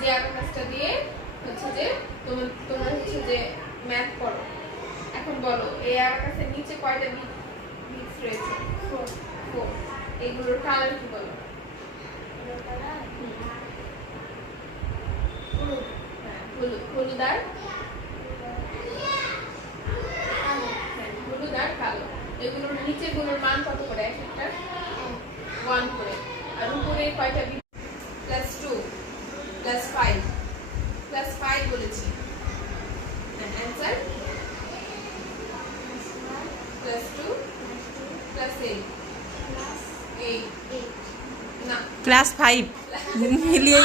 যে আকাশটা দিয়ে হচ্ছে যে তোমরা হচ্ছে যে ম্যাথ করো। এখন বলো এই আকাশের নিচে কয়টা বিটস রয়েছে? 4। এইগুলোর কালার কি বলো? হলুদ আর কালো। এগুলোর নিচের গুলোর মান কত করে? এক একটা 1 করে। আর উপরে কয়টা বিট? +2 +5 +5 বলেছি। অ্যানসার +2 +8 8 না ক্লাস 5 মিলিয়ে